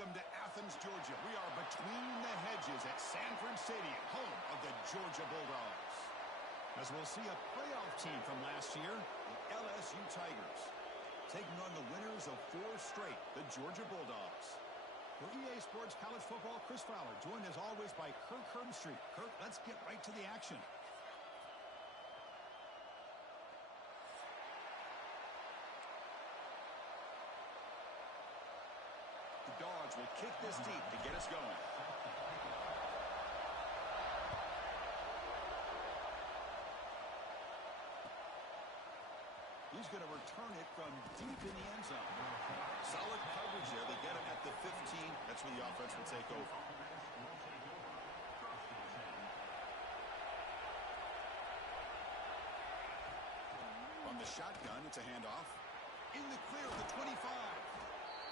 Welcome to Athens, Georgia. We are between the hedges at Sanford Stadium, home of the Georgia Bulldogs. As we'll see a playoff team from last year, the LSU Tigers, taking on the winners of 4 straight, the Georgia Bulldogs. For EA Sports College Football, Chris Fowler, joined as always by Kirk Herbstreit. Kirk, let's get right to the action. The Dogs will kick this deep to get us going. He's going to return it from deep in the end zone. Solid coverage there. They get him at the 15. That's where the offense will take over. From the shotgun, it's a handoff. In the clear of the 25.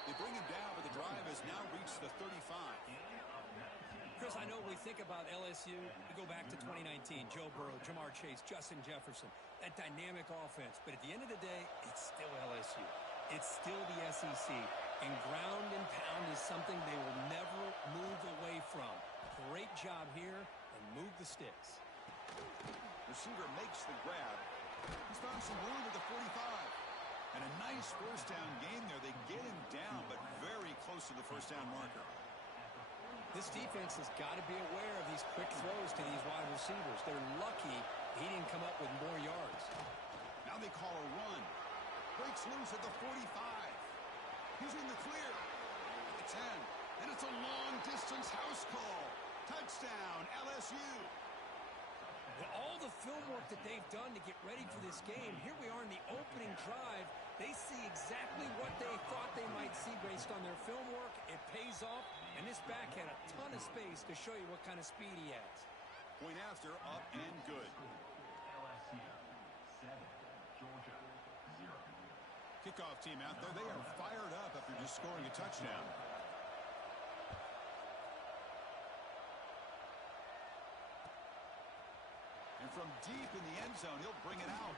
They bring him down, but the drive has now reached the 35. Chris, I know we think about LSU. We go back to 2019. Joe Burrow, Jamar Chase, Justin Jefferson. That dynamic offense. But at the end of the day, it's still LSU. It's still the SEC. And ground and pound is something they will never move away from. Great job here, and move the sticks. Receiver makes the grab. He's found some room at the 45. And a nice first down game there. They get him down, but very close to the first down marker. This defense has got to be aware of these quick throws to these wide receivers. They're lucky he didn't come up with more yards. Now they call a run. Breaks loose at the 45. He's in the clear. The 10. And it's a long-distance house call. Touchdown, LSU. With all the film work that they've done to get ready for this game, here we are in the opening drive. They see exactly what they thought they might see based on their film work. It pays off, and this back had a ton of space to show you what kind of speed he has. Point after, up and good. LSU 7, Georgia 0. Kickoff team out there. They are fired up after just scoring a touchdown. And from deep in the end zone, he'll bring it out.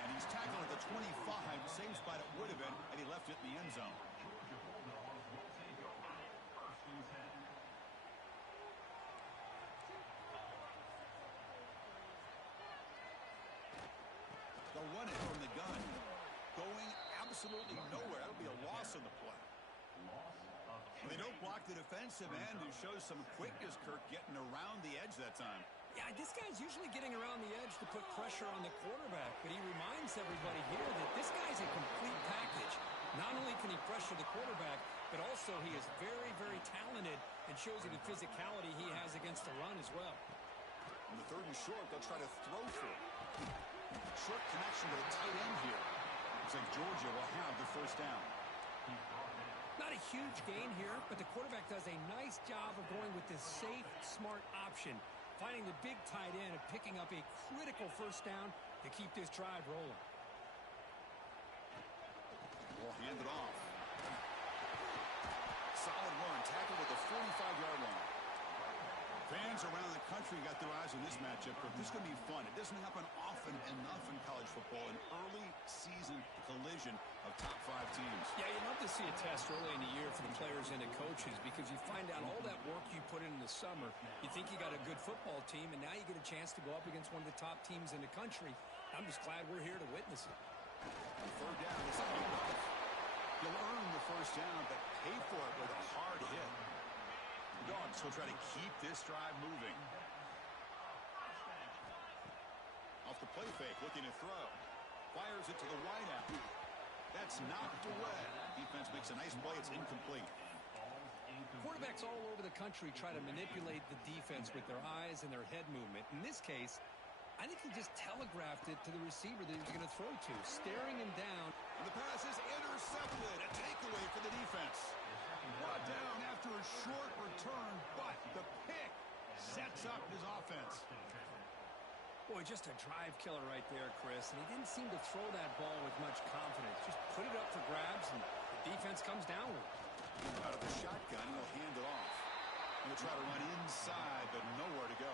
And he's tackled at the 25. Same spot it would have been had he left it in the end zone. They'll run it from the gun. Going absolutely nowhere. That'll be a loss on the play. They don't block the defensive end, who shows some quickness, Kirk, getting around the edge that time. Yeah, this guy's usually getting around the edge to put pressure on the quarterback, but he reminds everybody here that this guy's a complete package. Not only can he pressure the quarterback, but also he is very, very talented and shows you the physicality he has against the run as well. On the 3rd and short, they'll try to throw for it. Short connection to the tight end here. Looks like Georgia will have the first down. Not a huge gain here, but the quarterback does a nice job of going with this safe, smart option, finding the big tight end and picking up a critical first down to keep this drive rolling. We'll hand it off. Solid run, tackled at the 45-yard line. Fans around the country got their eyes on this matchup, but this is going to be fun. It doesn't happen often enough in college football, an early season collision of top 5 teams. Yeah, you'd love to see a test early in the year for the players and the coaches, because you find out all that work you put in the summer. You think you got a good football team, and now you get a chance to go up against one of the top teams in the country. I'm just glad we're here to witness it. On 3rd down, it's a handoff. You'll earn the first down, but pay for it with a hard hit. The Dogs will try to keep this drive moving. Off the play fake, looking to throw. Fires it to the wideout. That's knocked away. Defense makes a nice play. It's incomplete. Quarterbacks all over the country try to manipulate the defense with their eyes and their head movement. In this case, I think he just telegraphed it to the receiver that he was going to throw to, staring him down. And the pass is intercepted. A takeaway for the defense. Brought down after a short return, but the pick sets up his offense. Boy, just a drive killer right there, Chris. And he didn't seem to throw that ball with much confidence. Just put it up for grabs, and the defense comes down with it. Out of the shotgun, he'll hand it off. He'll try to run inside, but nowhere to go.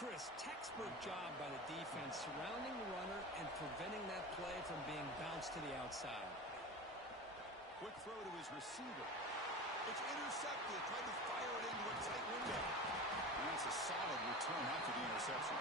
Chris, textbook job by the defense surrounding the runner and preventing that play from being bounced to the outside. quick throw to his receiver. It's intercepted. Tried to fire it into a tight window. And that's a solid return after the interception.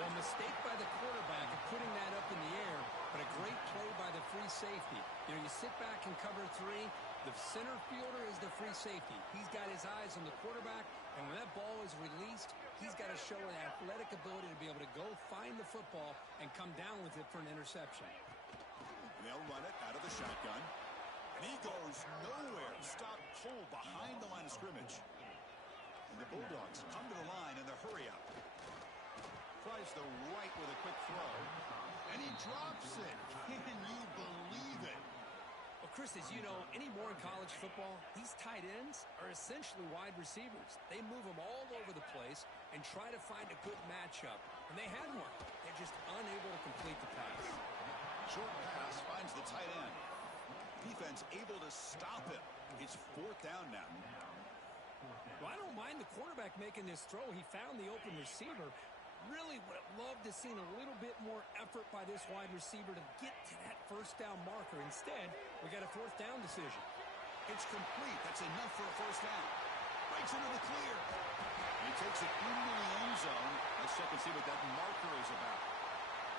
Well, mistake by the quarterback of putting that up in the air, but a great play by the free safety. You know, you sit back and cover three. The center fielder is the free safety. He's got his eyes on the quarterback, and when that ball is released, he's got to show an athletic ability to be able to go find the football and come down with it for an interception. And they'll run it out of the shotgun. And he goes nowhere. Stop cold behind the line of scrimmage. And the Bulldogs come to the line in the hurry-up. Tries the right with a quick throw. And he drops it. Can you believe it? Well, Chris, as you know, anymore in college football, these tight ends are essentially wide receivers. They move them all over the place and try to find a good matchup. And they had one. They're just unable to complete the pass. Short pass finds the tight end. Defense able to stop him. It's fourth down now. Well, I don't mind the quarterback making this throw. He found the open receiver. Really would have loved to seen a little bit more effort by this wide receiver to get to that first down marker. Instead, we got a fourth down decision. It's complete. That's enough for a first down. Breaks into the clear. He takes it into the end zone. Let's check and see what that marker is about.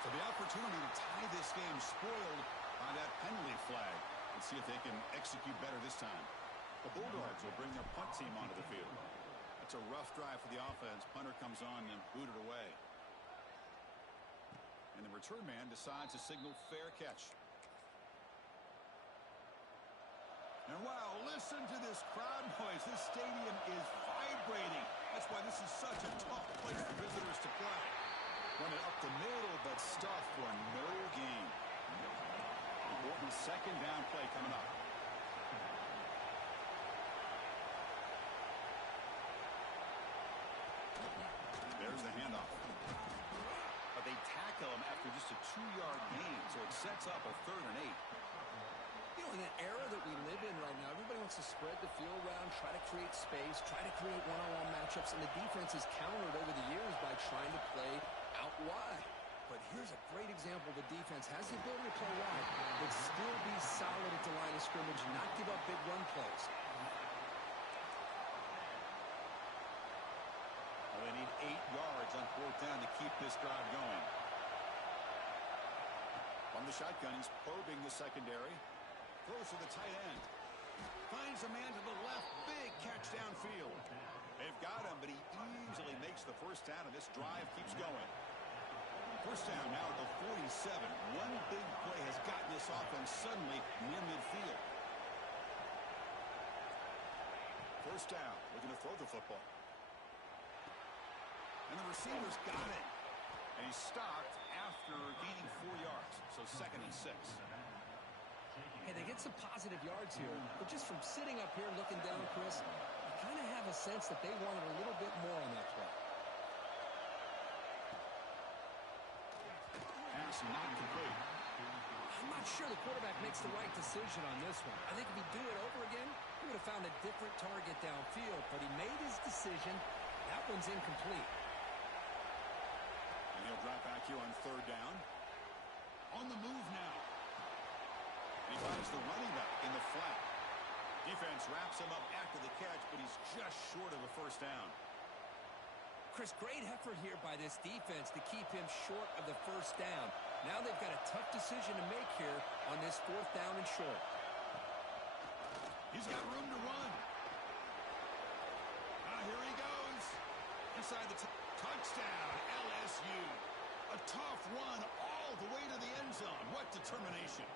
So the opportunity to tie this game spoiled by that penalty flag. Let's see if they can execute better this time. The Bulldogs will bring their punt team onto the field. It's a rough drive for the offense. Punter comes on and booted away. And the return man decides to signal fair catch. And wow, listen to this crowd noise. This stadium is vibrating. That's why this is such a tough place for visitors to play. Run it up the middle, but stuff for no gain. Important second down play coming up. There's the handoff. But they tackle him after just a 2-yard gain, so it sets up a 3rd and 8. You know, in an era that we live in right now, everybody wants to spread the field around, try to create space, try to create one-on-one matchups, and the defense has countered over the years by trying to play out wide. But here's a great example. The defense has the ability to play wide, but still be solid at the line of scrimmage, not give up big run plays. Well, they need 8 yards on 4th down to keep this drive going. From the shotgun, he's probing the secondary. Throws to the tight end. Finds a man to the left. Big catch downfield. They've got him, but he easily makes the first down, and this drive keeps going. First down now at the 47. One big play has gotten this offense suddenly near midfield. First down, looking to throw the football. And the receiver's got it. And he's stopped after gaining 4 yards. So 2nd and 6. Hey, they get some positive yards here, but just from sitting up here looking down, Chris, you kind of have a sense that they wanted a little bit more on that play. Pass not complete. I'm not sure the quarterback makes the right decision on this one. I think if he'd do it over again, he would have found a different target downfield, but he made his decision. That one's incomplete. And he'll drop back here on 3rd down. On the move now. He finds the running back in the flat. Defense wraps him up after the catch, but he's just short of a first down. Chris, great effort here by this defense to keep him short of the first down. Now they've got a tough decision to make here on this 4th down and short. He's got room to run. Here he goes. Inside the touchdown, LSU. A tough run all the way to the end zone. What determination.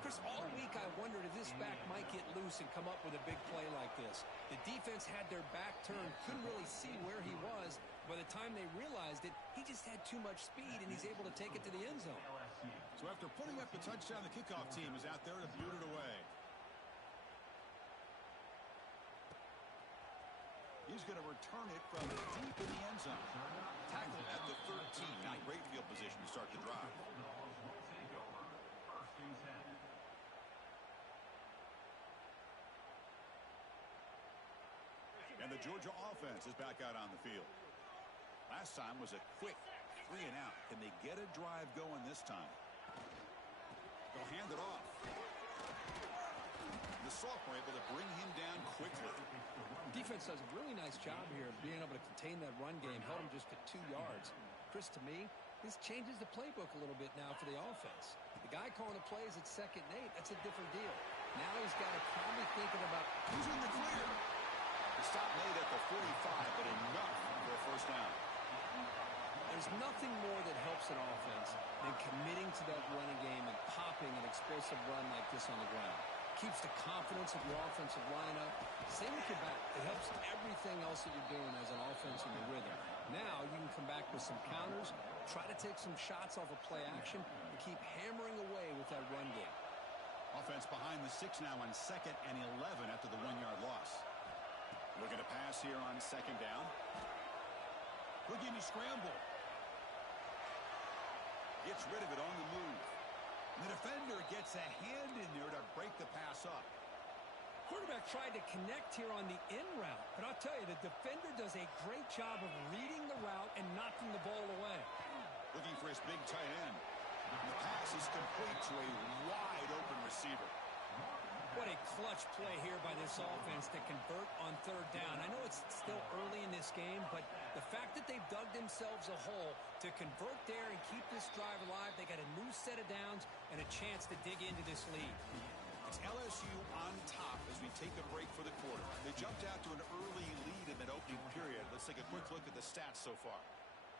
Chris, all week I wondered if this back might get loose and come up with a big play like this. The defense had their back turned, couldn't really see where he was. By the time they realized it, he just had too much speed, and he's able to take it to the end zone. So after putting up the touchdown, the kickoff team is out there to boot it away. He's going to return it from deep in the end zone. Tackled at the 13. Not great field position to start the drive. And the Georgia offense is back out on the field. Last time was a quick 3 and out. Can they get a drive going this time? They'll hand it off. were able to bring him down quickly. Defense does a really nice job here of being able to contain that run game. Held him just to 2 yards. Chris, to me, this changes the playbook a little bit now for the offense. The guy calling the plays at 2nd and 8, that's a different deal. Now he's got to probably thinking about who's in the clear. The stop made at the 45, but enough for a first down. There's nothing more that helps an offense than committing to that running game and popping an explosive run like this on the ground. Keeps the confidence of your offensive lineup. Same with your back. It helps everything else that you're doing as an offense in your rhythm. Now you can come back with some counters, try to take some shots off of play action, and keep hammering away with that run game. Offense behind the 6 now on 2nd and 11 after the 1-yard loss. Looking to pass here on 2nd down. Looking to scramble. Gets rid of it on the move. The defender gets a hand in there to break the pass up. Quarterback tried to connect here on the in route, but I'll tell you, the defender does a great job of reading the route and knocking the ball away. Looking for his big tight end. And the pass is complete to a wide open receiver. What a clutch play here by this offense to convert on 3rd down. I know it's still early in this game, but the fact that they've dug themselves a hole to convert there and keep this drive alive, they got a new set of downs and a chance to dig into this lead. It's LSU on top as we take a break for the quarter. They jumped out to an early lead in that opening period. Let's take a quick look at the stats so far.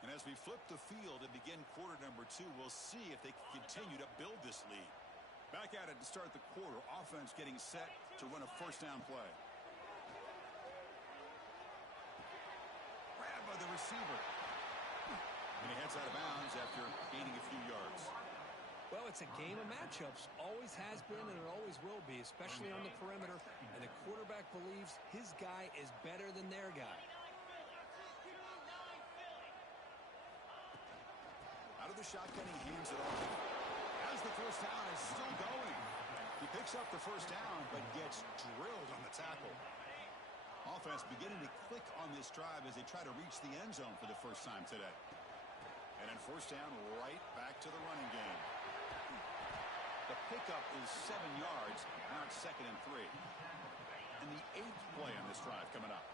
And as we flip the field and begin quarter number 2, we'll see if they can continue to build this lead. Back at it to start the quarter. Offense getting set to run a first down play. Grab by the receiver. And he heads out of bounds after gaining a few yards. Well, it's a game of matchups. Always has been and it always will be, especially on the perimeter. And the quarterback believes his guy is better than their guy. Out of the shotgun, he hands it off. As the first down is still going. He picks up the first down, but gets drilled on the tackle. Offense beginning to click on this drive as they try to reach the end zone for the first time today. And then first down, right back to the running game. The pickup is 7 yards. Now it's 2nd and 3. And the 8th play on this drive coming up.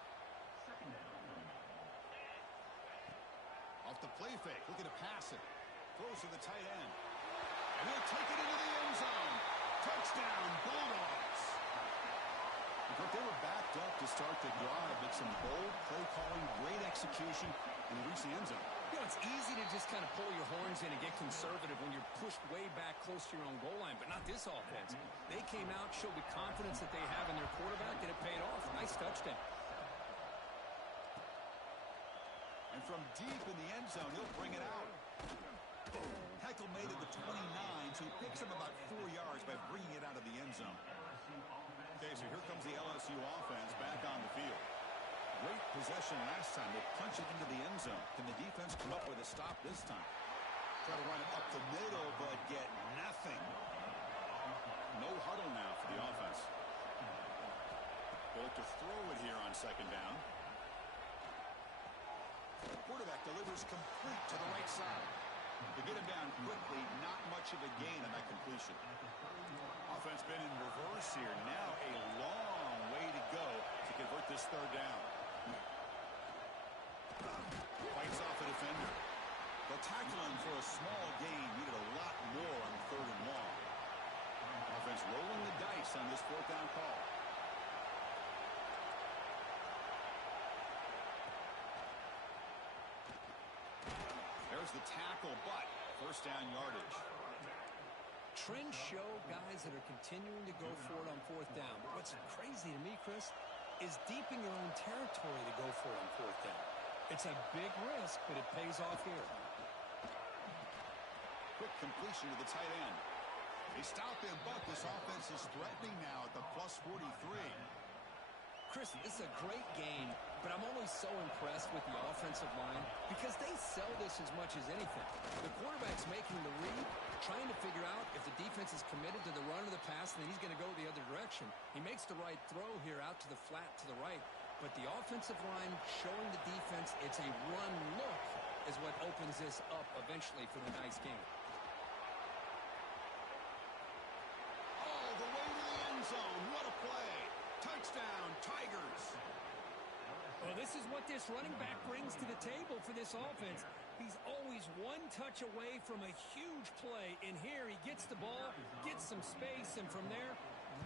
Off the play fake, looking to pass it. Throws to the tight end. And he'll take it into the end zone. Touchdown, Bulldogs. But they were backed up to start the drive, but some bold play calling, great execution, and they reached the end zone. You know, it's easy to just kind of pull your horns in and get conservative when you're pushed way back close to your own goal line, but not this offense. They came out, showed the confidence that they have in their quarterback, and it paid off. Nice touchdown. And from deep in the end zone, he'll bring it out. Heckle made it the 29, so he picks him about 4 yards by bringing it out of the end zone. Okay, so here comes the LSU offense back on the field. Great possession last time. They punch it into the end zone. Can the defense come up with a stop this time? Try to run it up the middle, but get nothing. No huddle now for the offense. They look to throw it here on 2nd down. Quarterback delivers complete to the right side. To get him down quickly, not much of a gain on that completion. Offense been in reverse here. Now a long way to go to convert this 3rd down. Fights off a defender. They'll tackle him for a small gain. Needed a lot more on 3rd and long. Offense rolling the dice on this 4th down call. There's the tackle, but first down yardage. Trends show guys that are continuing to go for it on 4th down. But what's crazy to me, Chris, is deep in your own territory to go for it on 4th down. It's a big risk, but it pays off here. Quick completion to the tight end. They stop him, but this offense is threatening now at the plus 43. Chris, this is a great game, but I'm always so impressed with the offensive line because they sell this as much as anything. The quarterback's making the read, trying to figure out if the defense is committed to the run or the pass, and then he's going to go the other direction. He makes the right throw here out to the flat to the right, but the offensive line showing the defense it's a run look is what opens this up eventually for the nice game. All the way to the end zone. What a play. this is what this running back brings to the table for this offense. He's always one touch away from a huge play. And here he gets the ball, gets some space, and from there,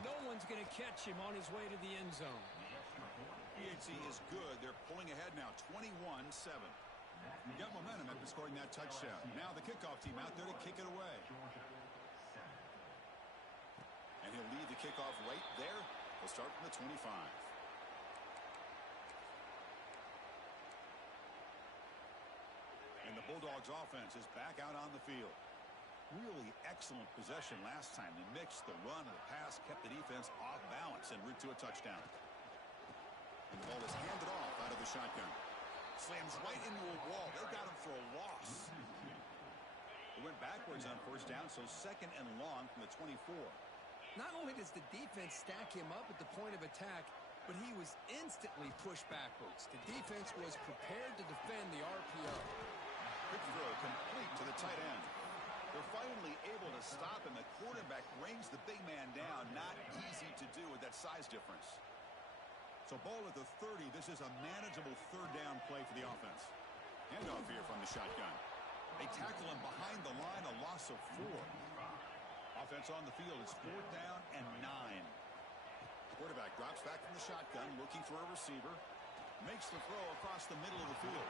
no one's going to catch him on his way to the end zone. Ncaa is good. They're pulling ahead now, 21-7. Got momentum after scoring that touchdown. Now the kickoff team out there to kick it away. And he'll lead the kickoff right there. He'll start from the 25. And the Bulldogs offense is back out on the field. Really excellent possession last time. They mixed the run and the pass, kept the defense off balance en route to a touchdown. And the ball is handed off out of the shotgun. Slams right into a wall. They got him for a loss. It went backwards on first down, so second and long from the 24. Not only does the defense stack him up at the point of attack, but he was instantly pushed backwards. The defense was prepared to defend the RPO. Quick throw complete to the tight end. They're finally able to stop him. The quarterback brings the big man down. Not easy to do with that size difference. So ball at the 30. This is a manageable third down play for the offense. Handoff here from the shotgun. They tackle him behind the line, a loss of 4. Offense on the field. It's 4th down and 9. Quarterback drops back from the shotgun, looking for a receiver. Makes the throw across the middle of the field.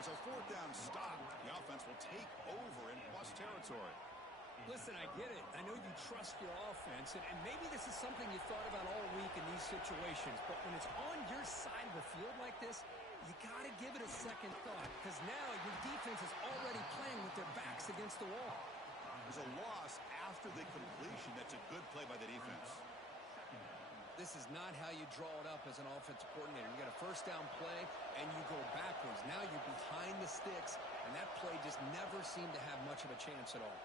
It's a 4th down stop. The offense will take over in plus territory. Listen, I get it. I know you trust your offense, and maybe this is something you thought about all week in these situations, but when it's on your side of the field like this, you got to give it a second thought, because now your defense is already playing with their backs against the wall. There's a loss after the completion. That's a good play by the defense. This is not how you draw it up as an offensive coordinator. You got a first down play, and you go backwards. Now you're behind the sticks, and that play just never seemed to have much of a chance at all.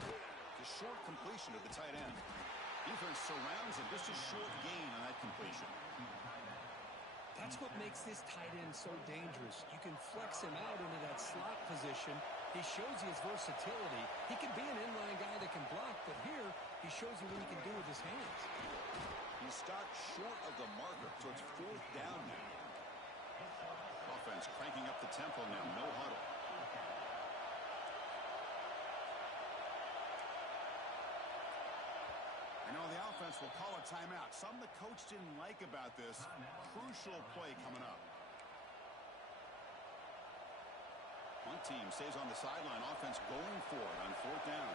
The short completion of the tight end. Defense surrounds him. Just a short gain on that completion. That's what makes this tight end so dangerous. You can flex him out into that slot position. He shows you his versatility. He can be an inline guy that can block, but here he shows you what he can do with his hands. He stopped short of the marker, so it's 4th down now. Offense cranking up the tempo now. No huddle. I know the offense will call a timeout. Something the coach didn't like about this. Crucial play coming up. One team stays on the sideline. Offense going for it on 4th down.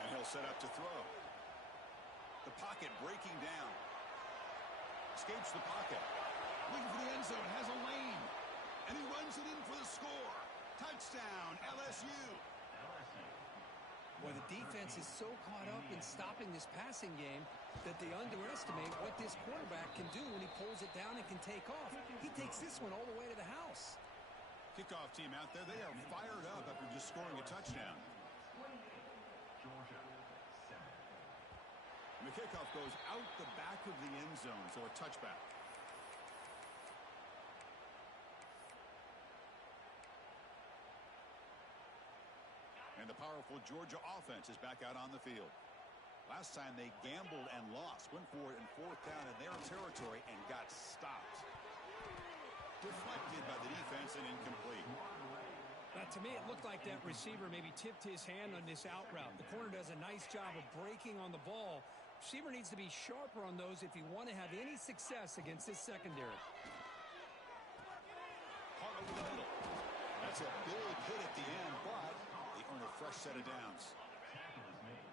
And he'll set up to throw. The pocket breaking down. Escapes the pocket. Looking for the end zone. Has a lane. And he runs it in for the score. Touchdown, LSU. Well, the defense is so caught up in stopping this passing game that they underestimate what this quarterback can do when he pulls it down and can take off. He takes this one all the way to the house. Kickoff team out there. They are fired up after just scoring a touchdown. Georgia, 7. And the kickoff goes out the back of the end zone, so a touchback. And the powerful Georgia offense is back out on the field. Last time they gambled and lost. Went for it in 4th down in their territory and got stopped. Deflected by the defense and incomplete. To me, it looked like that receiver maybe tipped his hand on this out route. The corner does a nice job of breaking on the ball. Receiver needs to be sharper on those if you want to have any success against this secondary. Caught over the middle. That's a big hit at the end, but they earn a fresh set of downs.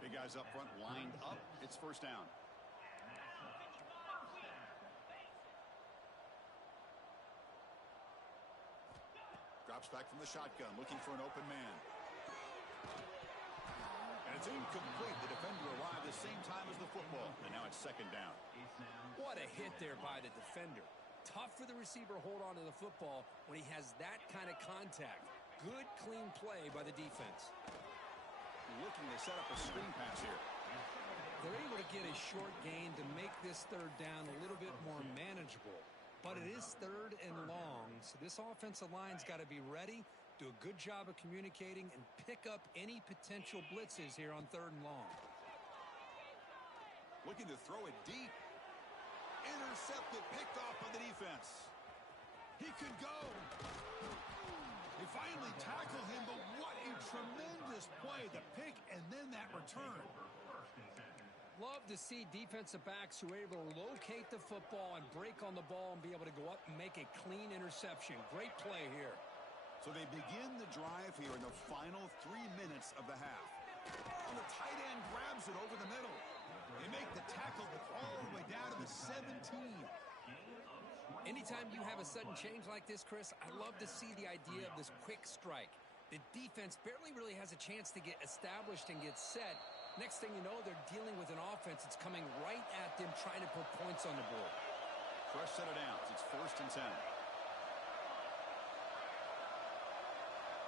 Big guys up front lined up. It's 1st down. Drops back from the shotgun, looking for an open man. And it's incomplete. The defender arrived the same time as the football, and now it's 2nd down. What a hit there by the defender. Tough for the receiver to hold on to the football when he has that kind of contact. Good, clean play by the defense. Looking to set up a screen pass here. They're able to get a short gain to make this 3rd down a little bit more manageable. But it is 3rd and long, so this offensive line's got to be ready, do a good job of communicating, and pick up any potential blitzes here on 3rd and long. Looking to throw it deep. Intercepted, picked off by the defense. He could go. They finally tackle him, but what a tremendous play. The pick and then that return. Love to see defensive backs who are able to locate the football and break on the ball and be able to go up and make a clean interception. Great play here. So they begin the drive here in the final 3 minutes of the half. And the tight end grabs it over the middle. They make the tackle all the way down to the 17. Anytime you have a sudden change like this, Chris, I love to see the idea of this quick strike. The defense barely really has a chance to get established and get set. Next thing you know, they're dealing with an offense that's coming right at them, trying to put points on the board. Fresh set of downs. It's 1st and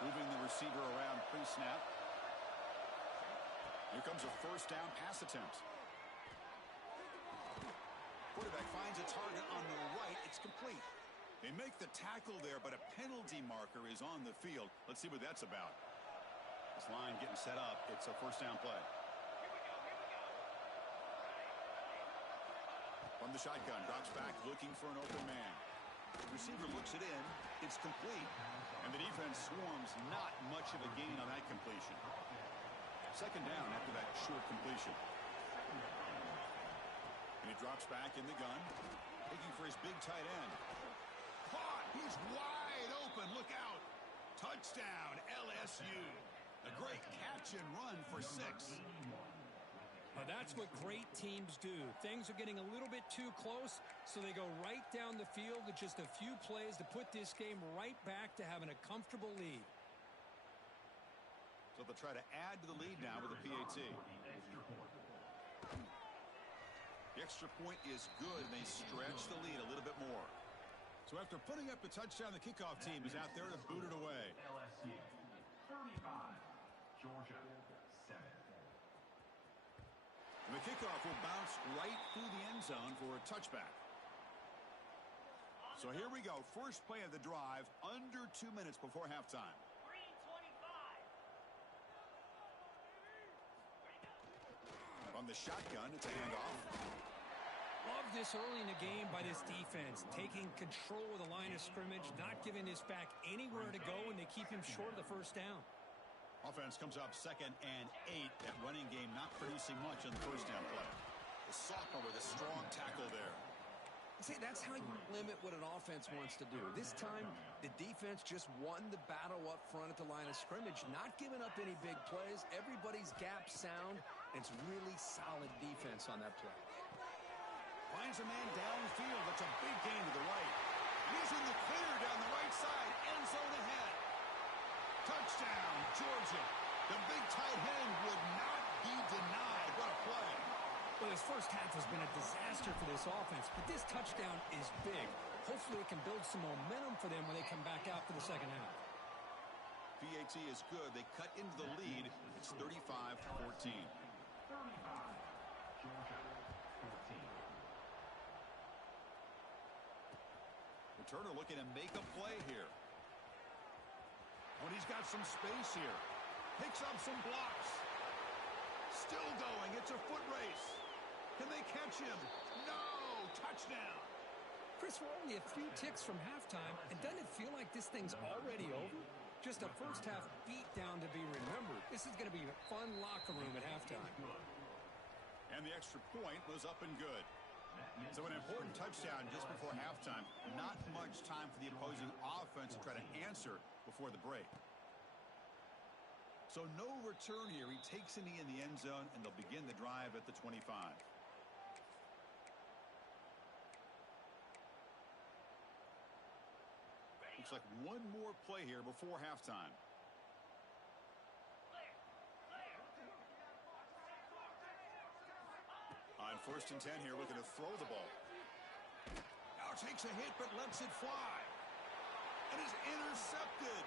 10. Moving the receiver around pre-snap. Here comes a 1st down pass attempt. Quarterback finds a target on the right. It's complete. They make the tackle there, but a penalty marker is on the field. Let's see what that's about. This line getting set up. It's a 1st down play. From the shotgun, drops back, looking for an open man. The receiver looks it in. It's complete. And the defense swarms. Not much of a gain on that completion. 2nd down after that short completion. And he drops back in the gun, looking for his big tight end. Caught! He's wide open. Look out. Touchdown, LSU. A great catch and run for 6. Now that's what great teams do. Things are getting a little bit too close, so they go right down the field with just a few plays to put this game right back to having a comfortable lead. So they'll try to add to the lead now with a PAT. The extra point is good, and they stretch the lead a little bit more. So after putting up the touchdown, the kickoff team is out there to boot it away. LSU 35, Georgia 7. And the kickoff will bounce right through the end zone for a touchback. So here we go. First play of the drive, under 2 minutes before halftime. On the shotgun, it's a handoff. Love this early in the game by this defense, taking control of the line of scrimmage, not giving this back anywhere to go, and they keep him short of the 1st down. Offense comes up 2nd and 8. That running game not producing much on the 1st down play. The sophomore with a strong tackle there. See, that's how you limit what an offense wants to do. This time, the defense just won the battle up front at the line of scrimmage, not giving up any big plays. Everybody's gap sound. It's really solid defense on that play. Finds a man downfield. That's a big gain to the right. And he's in the clear down the right side. End zone ahead. Touchdown, Georgia. The big tight end would not be denied. What a play. Well, this first half has been a disaster for this offense, but this touchdown is big. Hopefully it can build some momentum for them when they come back out for the second half. PAT is good. They cut into the lead. It's 35-14. 35, Georgia 14. Returner looking to make a play here. When he's got some space here. Picks up some blocks. Still going. It's a foot race. Can they catch him? No! Touchdown! Chris, we're only a few ticks from halftime, and doesn't it feel like this thing's already over? Just a first half beatdown to be remembered. This is going to be a fun locker room at halftime. And the extra point was up and good. So an important touchdown just before halftime. Not much time for the opposing offense to try to answer before the break. So no return here. He takes a knee in the end zone, and they'll begin the drive at the 25. Looks like one more play here before halftime. On 1st and 10 here, looking to throw the ball. Now takes a hit, but lets it fly. And is intercepted.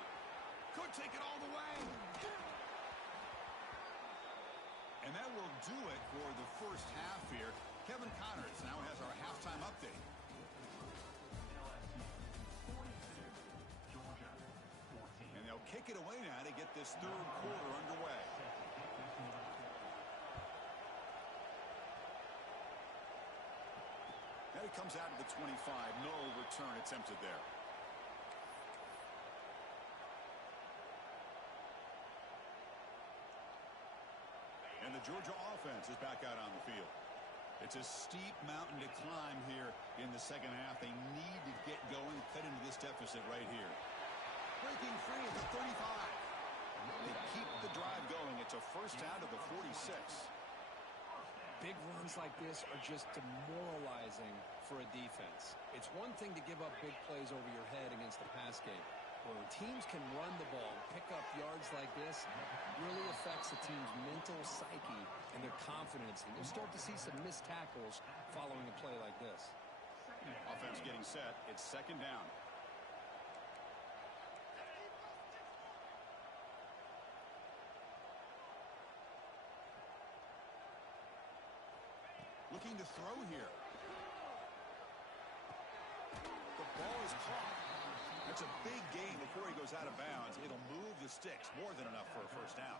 Could take it all the way. And that will do it for the first half here. Kevin Connors now has our halftime update. And they'll kick it away now to get this third quarter underway. Got to It comes out of the 25. No return attempted there. And the Georgia offense is back out on the field. It's a steep mountain to climb here in the second half. They need to get going, cut into this deficit right here. Breaking free at the 35. They keep the drive going. It's a first down to the 46. Big runs like this are just demoralizing for a defense. It's one thing to give up big plays over your head against the pass game. When teams can run the ball, pick up yards like this, really affects the team's mental psyche and their confidence. And you'll start to see some missed tackles following a play like this. Offense getting set. It's second down. Looking to throw here. The ball is caught. That's a big gain before he goes out of bounds. It'll move the sticks. More than enough for a first down.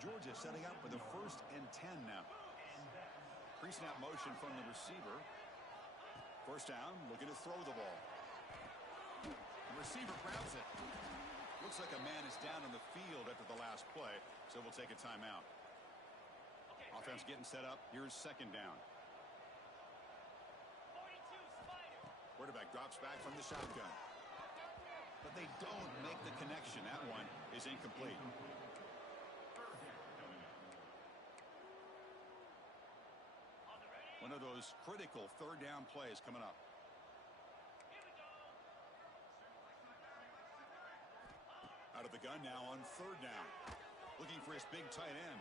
Georgia setting up with a 1st and 10 now. Pre-snap motion from the receiver. First down, looking to throw the ball. The receiver grabs it. Looks like a man is down on the field after the last play, so we'll take a timeout. Offense getting set up. Here's second down. Quarterback drops back from the shotgun. But they don't make the connection. That one is incomplete. One of those critical third down plays coming up. Out of the gun now on third down. Looking for his big tight end.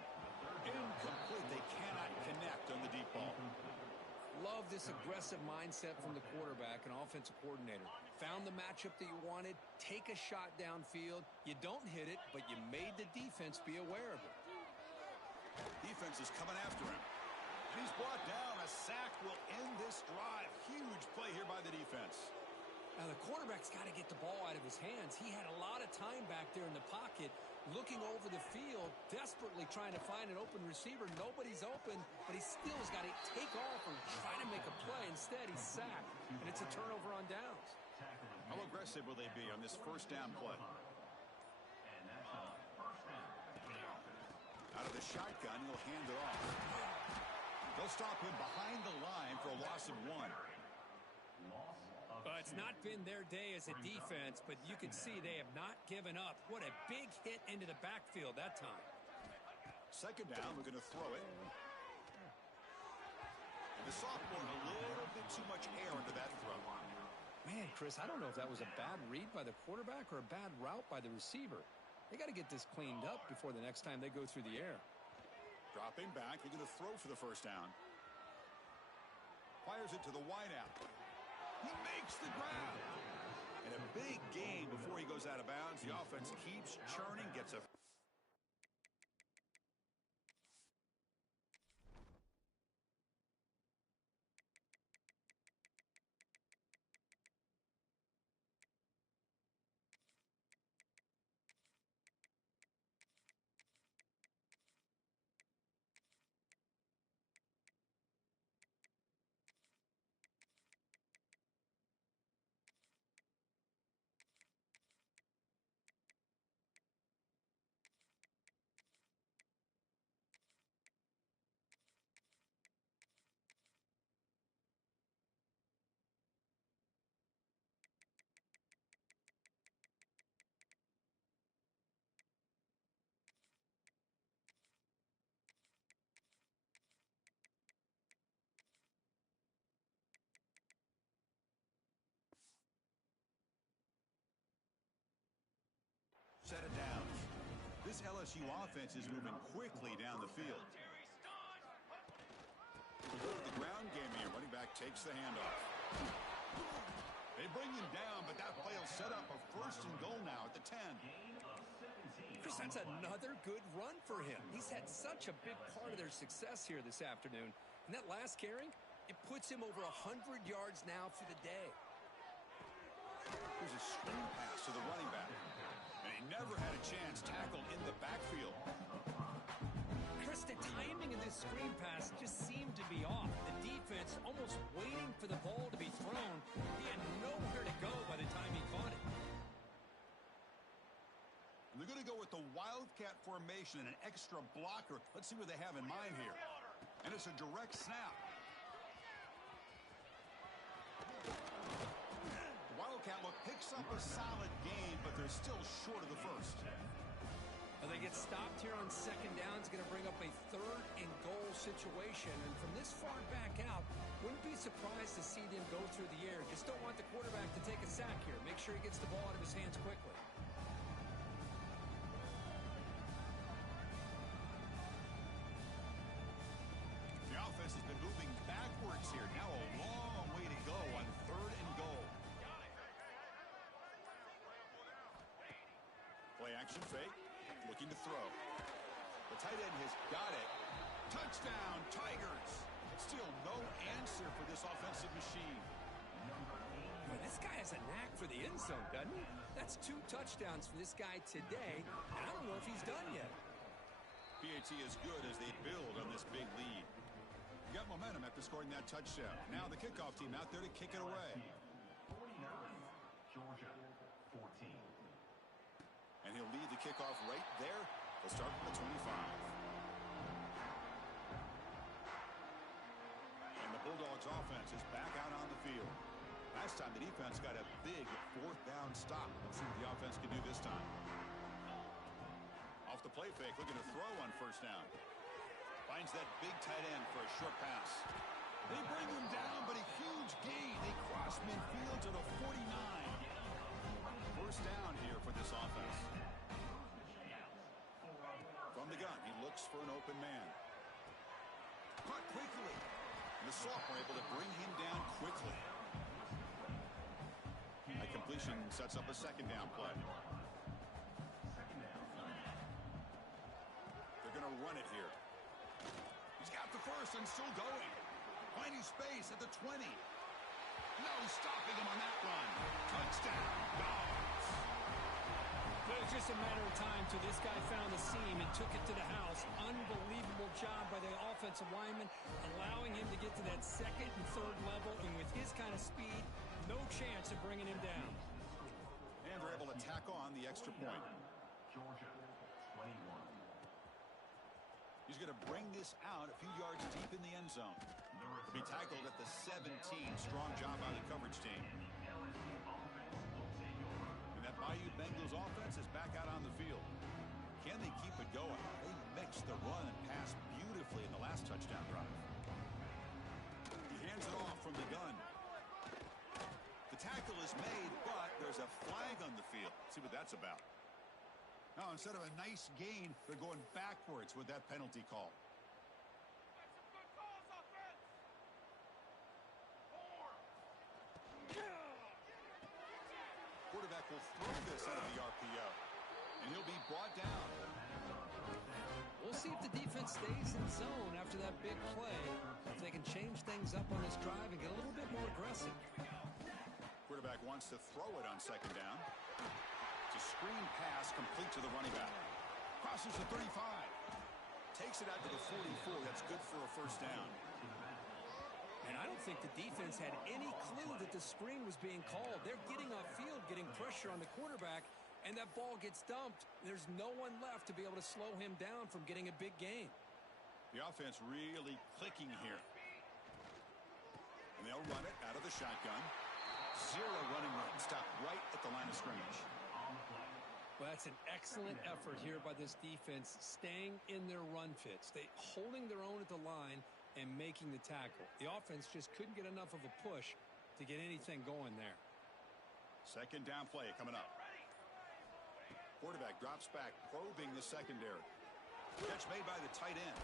Incomplete. They cannot connect on the deep ball. Love this aggressive mindset from the quarterback and offensive coordinator. Found the matchup that you wanted. Take a shot downfield. You don't hit it, but you made the defense be aware of it. Defense is coming after him. And he's brought down. A sack will end this drive. Huge play here by the defense. Now, the quarterback's got to get the ball out of his hands. He had a lot of time back there in the pocket, looking over the field, desperately trying to find an open receiver. Nobody's open, but he still has got to take off and try to make a play. Instead, he's sacked, and it's a turnover on downs. How aggressive will they be on this first down play? Out of the shotgun, he'll hand it off. They'll stop him behind the line for a loss of 1. It's not been their day as a defense, but you can see they have not given up. What a big hit into the backfield that time. Second down, we're going to throw it. And the sophomore, a little bit too much air into that throw. Man, Chris, I don't know if that was a bad read by the quarterback or a bad route by the receiver. They got to get this cleaned up before the next time they go through the air. Dropping back, they're going to throw for the first down. Fires it to the wideout. He makes the grab. And a big gain before he goes out of bounds. The offense keeps churning, gets a... Set it down. This LSU offense is moving quickly down the field. We go to the ground game here. Running back takes the handoff. They bring him down, but that play will set up a 1st and goal now at the 10. Chris, that's another good run for him. He's had such a big part of their success here this afternoon. And that last carry, it puts him over 100 yards now for the day. Here's a screen pass to the running back. And he never had a chance tackled in the backfield. Chris, the timing of this screen pass just seemed to be off. The defense almost waiting for the ball to be with the Wildcat formation and an extra blocker. Let's see what they have in mind here. And it's a direct snap. The Wildcat look picks up a solid game, but they're still short of the first. Well, they get stopped here on second down. It's going to bring up a 3rd and goal situation. And from this far back out, wouldn't be surprised to see them go through the air. Just don't want the quarterback to take a sack here. Make sure he gets the ball out of his hands quickly. The offense has been moving backwards here. Now a long way to go on 3rd and goal. Play action fake. Looking to throw. The tight end has got it. Touchdown, Tigers. Still no answer for this offensive machine. Well, this guy has a knack for the end zone, doesn't he? That's 2 touchdowns for this guy today, and I don't know if he's done yet. PAT is good as they build on this big lead. You got momentum after scoring that touchdown. Now the kickoff team out there to kick it away. 49, Georgia 14. And he'll lead the kickoff right there. They'll start from the 25. And the Bulldogs offense is back out on the field. Last time the defense got a big 4th down stop. Let's see what the offense can do this time. Off the play fake, looking to throw on 1st down. Finds that big tight end for a short pass. They bring him down, but a huge gain. They cross midfield to the 49. 1st down here for this offense. From the gun, he looks for an open man. Caught quickly. And the sophomore able to bring him down quickly. That completion sets up a 2nd down play. They're going to run it here. He's got the 1st and still going. Finding space at the 20. No stopping him on that run. Touchdown, Dogs. It was just a matter of time till this guy found the seam and took it to the house. Unbelievable job by the offensive lineman, allowing him to get to that 2nd and 3rd level. And with his kind of speed, no chance of bringing him down. And we're able to tack on the extra point. Georgia 21. He's going to bring this out a few yards deep in the end zone. He'll be tackled at the 17. Strong job by the coverage team. And that Bayou Bengals offense is back out on the field. Can they keep it going? They mixed the run and pass beautifully in the last touchdown drive. He hands it off from the gun. The tackle is made, but there's a flag on the field. See what that's about. Now, instead of a nice gain, they're going backwards with that penalty call. Quarterback will throw this out of the RPO, and he'll be brought down. We'll see if the defense stays in zone after that big play. If they can change things up on this drive and get a little bit more aggressive. Quarterback wants to throw it on 2nd down. It's a screen pass complete to the running back. Crosses the 35. Takes it out to the 44. That's good for a 1st down. And I don't think the defense had any clue that the screen was being called. They're getting upfield, getting pressure on the quarterback, and that ball gets dumped. There's no one left to be able to slow him down from getting a big gain. The offense really clicking here. And they'll run it out of the shotgun. 0 running room. Stop right at the line of scrimmage. Well, that's an excellent effort here by this defense, staying in their run fits. They holding their own at the line and making the tackle. The offense just couldn't get enough of a push to get anything going there. 2nd down play coming up. Quarterback drops back, probing the secondary. Catch made by the tight end.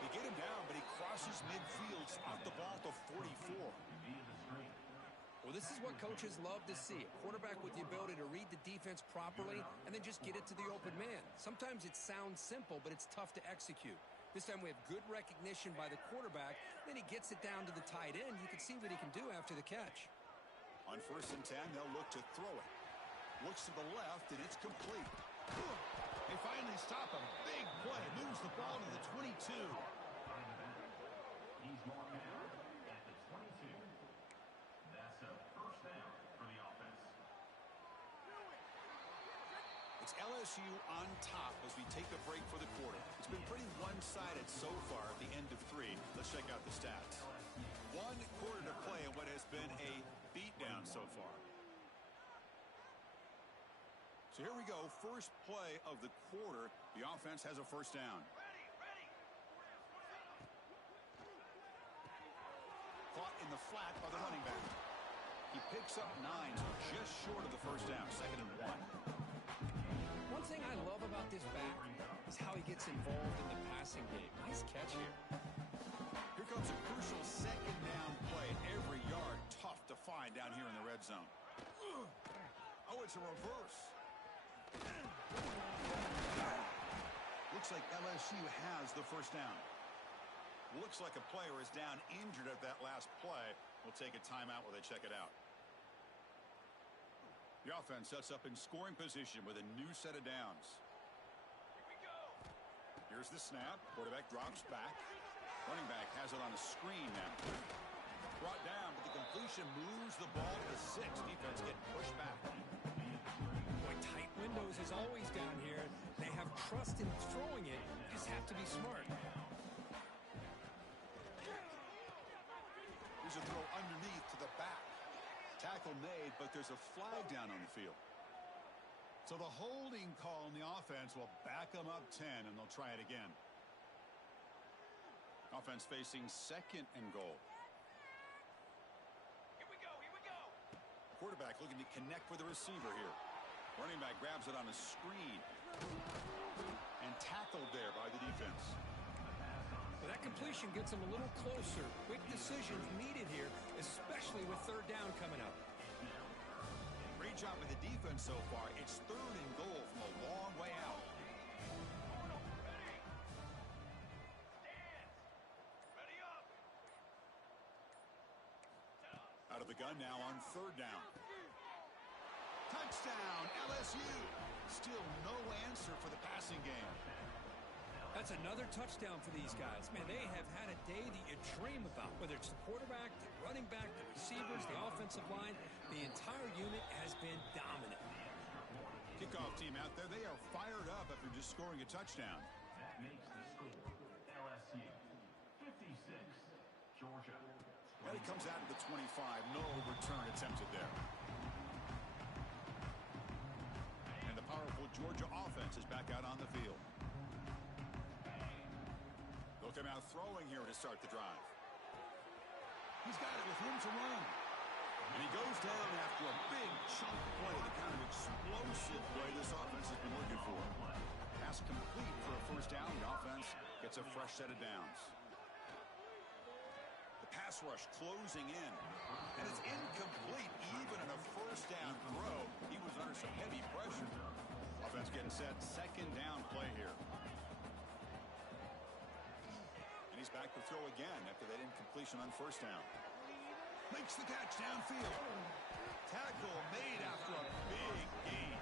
They get him down, but he crosses midfield, spot the ball to 44. Well, this is what coaches love to see. A quarterback with the ability to read the defense properly and then just get it to the open man. Sometimes it sounds simple, but it's tough to execute. This time we have good recognition by the quarterback. Then he gets it down to the tight end. You can see what he can do after the catch. On 1st and 10, they'll look to throw it. Looks to the left, and it's complete. They finally stop a big play. Moves the ball to the 22. He's marked down at the 22. That's a 1st down for the offense. It's LSU on top as we take a break for the quarter. It's been pretty one-sided so far at the end of 3. Let's check out the stats. 1 quarter to play in what has been a beatdown so far. So here we go. First play of the quarter. The offense has a first down. Caught in the flat by the running back. He picks up 9, so just short of the first down. 2nd and 1. One thing I love about this back is how he gets involved in the passing game. Nice catch here. Here comes a crucial 2nd down play. Every yard tough to find down here in the red zone. Oh, it's a reverse. Looks like LSU has the first down. Looks like a player is down injured at that last play. We'll take a timeout while they check it out. The offense sets up in scoring position with a new set of downs. Here we go. Here's the snap. Quarterback drops back. Running back has it on a screen now. Brought down, but the completion moves the ball to the 6. Defense getting pushed back. Boy, tight windows is always down here. They have trust in throwing it. You just have to be smart. There's a throw underneath to the back. Tackle made, but there's a flag down on the field. So the holding call on the offense will back them up 10, and they'll try it again. Offense facing 2nd and goal. Here we go, here we go. Quarterback looking to connect with the receiver here. Running back grabs it on a screen. And tackled there by the defense. Well, that completion gets them a little closer. Quick decisions needed here, especially with 3rd down coming up. Great job with the defense so far. It's 3rd and goal from a long way out. Ready up. Out of the gun now on 3rd down. Touchdown, LSU. Still no answer for the passing game. That's another touchdown for these guys. Man, they have had a day that you dream about. Whether it's the quarterback, the running back, the receivers, the offensive line, the entire unit has been dominant. Kickoff team out there, they are fired up after just scoring a touchdown. That makes the score LSU 56, Georgia. And it comes out of the 25. No return attempted there. And the powerful Georgia offense is back out on the field. They'll come out throwing here to start the drive. He's got it with room to run. And he goes down after a big chunk play, the kind of explosive play this offense has been looking for. Pass complete for a first down. The offense gets a fresh set of downs. The pass rush closing in. And it's incomplete even in a first down throw. He was under some heavy pressure. Offense getting set. 2nd down play here. And he's back to throw again after that incompletion on 1st down. Makes the catch downfield. Tackle made after a big gain.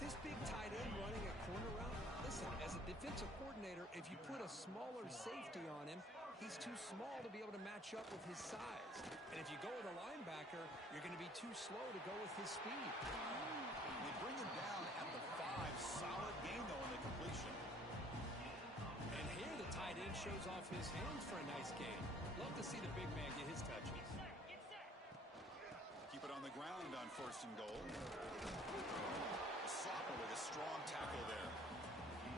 This big tight end running a corner route, listen, as a defensive coordinator, if you put a smaller safety on him, he's too small to be able to match up with his size. And if you go with a linebacker, you're going to be too slow to go with his speed. They bring him down at the 5. Solid gain, though, on the completion. And here the tight end shows off his hands for a nice gain. Love to see the big man get his touches. Keep it on the ground on 1st and goal. Sopper with a strong tackle there.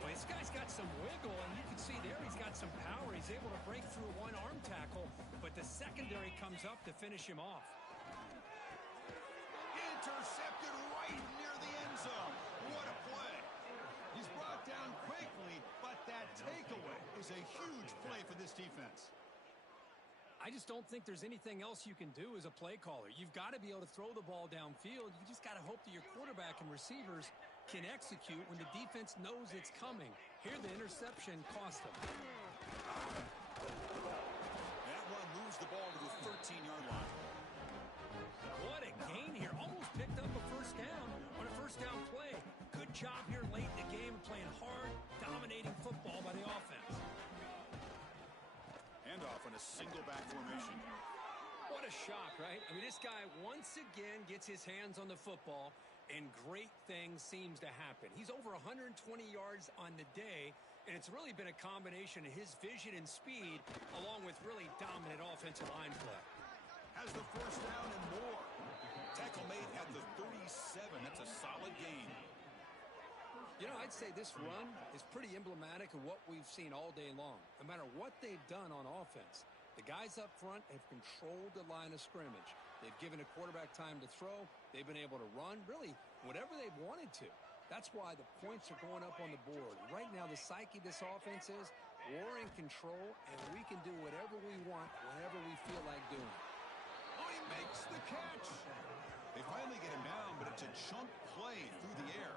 Well, this guy's got some wiggle, and you can see there he's got some power. He's able to break through one arm tackle, but the secondary comes up to finish him off. Intercepted right near the end zone. What a play. He's brought down quickly, but that takeaway is a huge play for this defense. I just don't think there's anything else you can do as a play caller. You've got to be able to throw the ball downfield. You just got to hope that your quarterback and receivers can execute when the defense knows it's coming. Here, the interception cost them. That one moves the ball to the 13-yard line. What a gain here. Almost picked up a first down on a first down play. Good job here late in the game, playing hard, dominating football by the offense. Handoff in a single back formation. What a shock, right? I mean, this guy once again gets his hands on the football, and great things seems to happen. He's over 120 yards on the day, and it's really been a combination of his vision and speed along with really dominant offensive line play. Has the first down and more. Tackle made at the 37. That's a solid gain. You know, I'd say this run is pretty emblematic of what we've seen all day long. No matter what they've done on offense, the guys up front have controlled the line of scrimmage. They've given a quarterback time to throw. They've been able to run, really, whatever they've wanted to. That's why the points are going up on the board. Right now, the psyche of this offense is we're in control, and we can do whatever we want, whenever we feel like doing. Oh, he makes the catch. They finally get him down, but it's a chunk play through the air.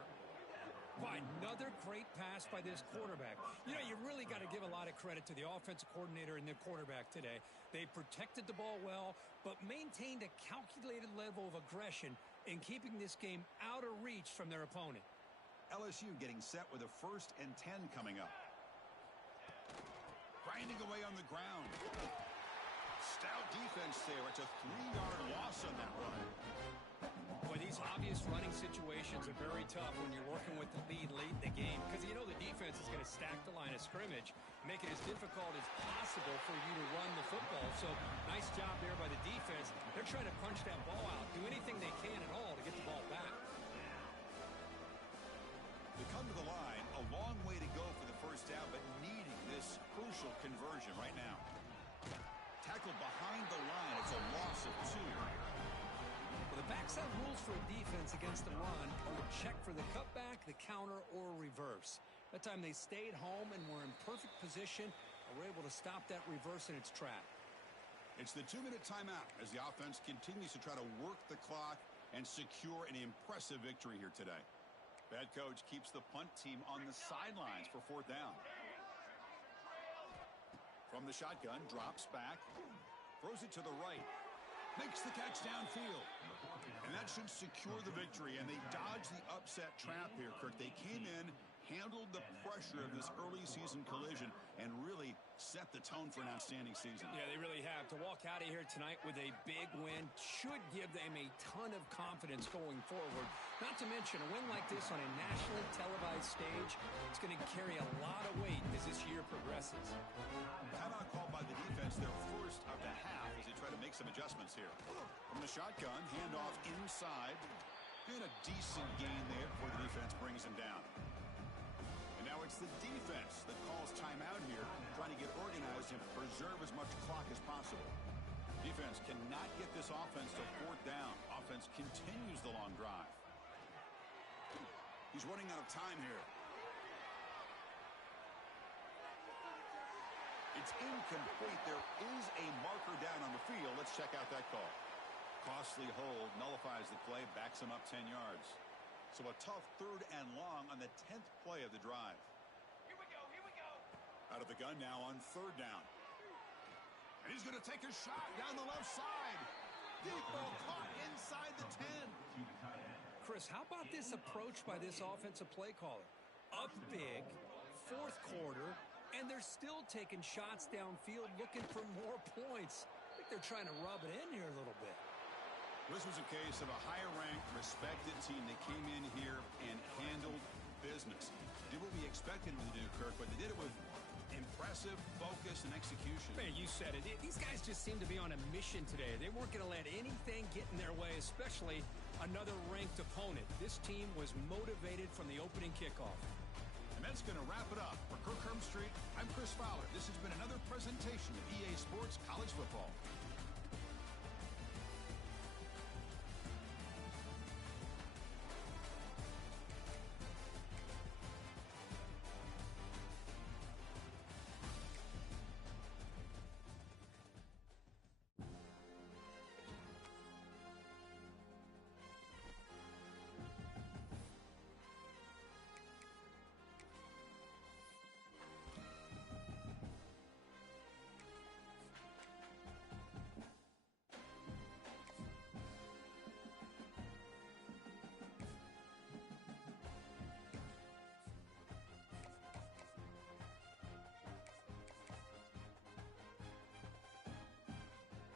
By another great pass by this quarterback. You know, you really got to give a lot of credit to the offensive coordinator and the quarterback today. They protected the ball well, but maintained a calculated level of aggression in keeping this game out of reach from their opponent. LSU getting set with a 1st and 10 coming up. Grinding away on the ground. Stout defense there. It's a 3-yard loss on that run. Boy, these obvious running situations are very tough when you're working with the lead late in the game because you know the defense is going to stack the line of scrimmage, make it as difficult as possible for you to run the football. So nice job there by the defense. They're trying to punch that ball out, do anything they can at all to get the ball back. They come to the line, a long way to go for the first down, but needing this crucial conversion right now. Tackled behind the line. It's a loss of 2. Well, the backside rules for a defense against the run are to check for the cutback, the counter, or reverse. That time they stayed home and were in perfect position and were able to stop that reverse in its track. It's the 2-minute timeout as the offense continues to try to work the clock and secure an impressive victory here today. The head coach keeps the punt team on the sidelines for 4th down. From the shotgun, drops back, throws it to the right, makes the catch downfield. And that should secure the victory, and they dodged the upset trap here, Kirk. They came in, handled the pressure of this early season collision, and really set the tone for an outstanding season. Yeah, they really have. To walk out of here tonight with a big win should give them a ton of confidence going forward. Not to mention, a win like this on a nationally televised stage, it's going to carry a lot of weight as this year progresses. Timeout called by the defense, their first of the half, as they try to make some adjustments here. From the shotgun, handoff inside. And a decent gain there before the defense brings him down. And now it's the defense that calls timeout here, trying to get organized and preserve as much clock as possible. Defense cannot get this offense to 4th down. Offense continues the long drive. He's running out of time here. It's incomplete. There is a marker down on the field. Let's check out that call. Costly hold, nullifies the play, backs him up 10 yards. So a tough 3rd and long on the 10th play of the drive. Here we go, here we go. Out of the gun now on 3rd down. And he's going to take a shot down the left side. Deep ball caught inside the 10. Chris, how about this approach by this offensive play caller? Up big, 4th quarter, and they're still taking shots downfield looking for more points. I think they're trying to rub it in here a little bit. This was a case of a higher-ranked, respected team that came in here and handled business. Did what we expected them to do, Kirk, but they did it with impressive focus and execution. Man, you said it. These guys just seem to be on a mission today. They weren't going to let anything get in their way, especially another ranked opponent. This team was motivated from the opening kickoff. And that's going to wrap it up. For Kirk Hermstreet, I'm Chris Fowler. This has been another presentation of EA Sports College Football.